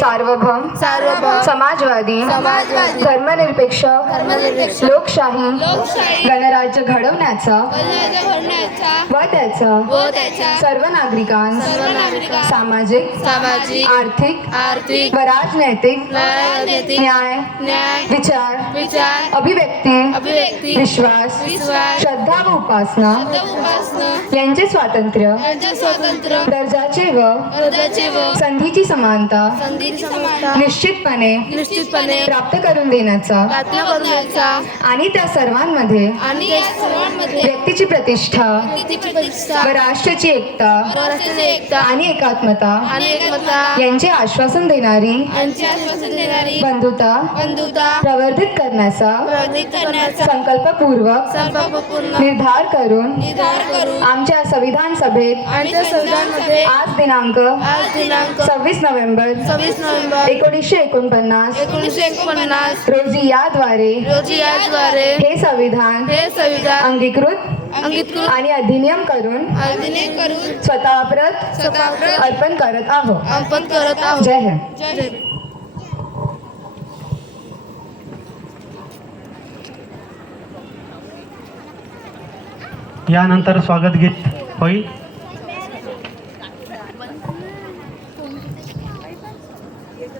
सार्वभौम समाजवादी धर्मनिरपेक्ष लोकशाही गणराज्य घडवण्याचा व त्याचा सर्व नागरिकांस सामाजिक आर्थिक व राजनैतिक न्याय विचार अभिव्यक्ती विश्वास श्रद्धा व उपासना यांचे स्वातंत्र्य दर्जाचे व संधीची समानता निश्चितपणे प्राप्त करून देण्याचा आणि त्या सर्वांमध्ये व्यक्तीची प्रतिष्ठा व राष्ट्राची एकता आणि एकात्मता यांचे आश्वासन देणारी बंधुता प्रवर्धित करण्याचा संकल्पपूर्वक निर्धार करून आमच्या संविधान सभेत आज दिनांक 26 नोव्हेंबर 1949 रोजी याद्वारे हे संविधान अंगीकृत आणि अधिनियम करून स्वतःप्रत अर्पण करत आहोत. जय हिंद. यानंतर स्वागत गीत होईल.